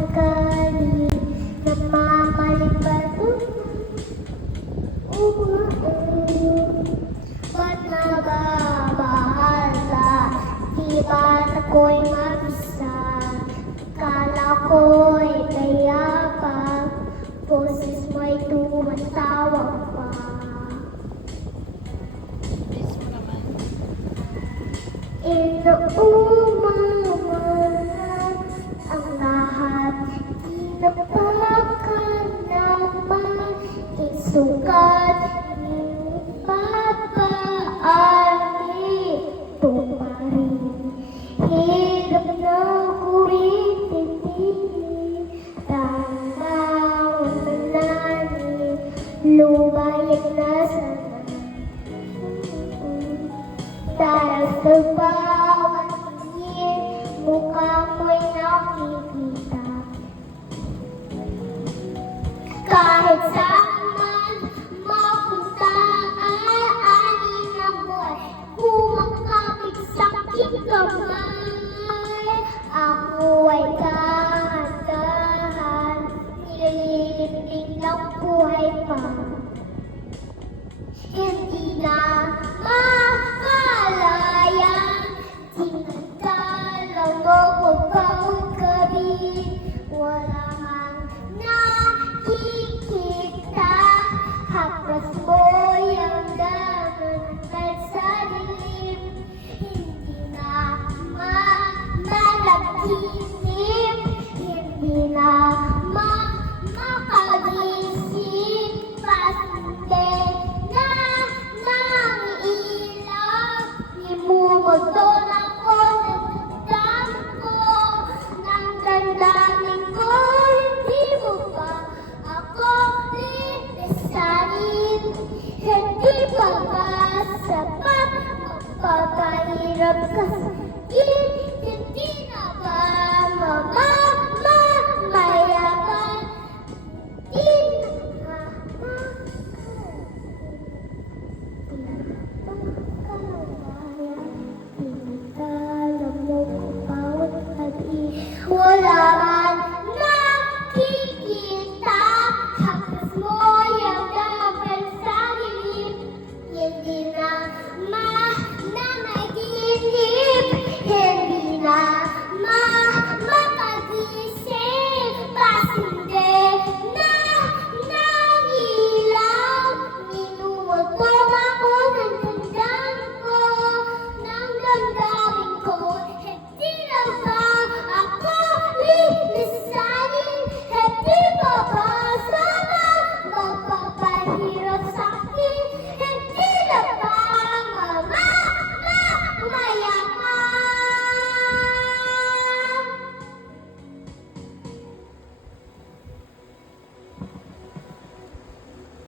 sakali na mamalipad ba't nagmamahal di ba't ako'y mag-isa? Kala ko'y kaya pa, boses mo'y tumatawag pa. Inuumaman ang lahat, tinapakan naman isukat, ipapaali ito pa rin. Hirap na ako'y titigil, tandaan na nanin, lumayag na sana. Dahil sa bawat tingin, mukha mo'y nakikita. Kahit saan man mapunta, aanin ang buhay, kumakapit sa aking kamay. Ako ay dahan-dahan, nililimbing ng buhay pa. Hindi na makalaya, tinatala mo ko bawat gabi. Wala kang nakikita, hapras mo'y ang daman sa dilim. Hindi na malagkinip, hindi na makagising, pasinde na ng ilaw. Imumugtol ako ng damdamin ko, ng damdamin ko. Hindi mo ba ako lilisanin? Hindi pa ba sapat magpapahirap ka sa akin? Hindi na ba mamamayapan? Di na wala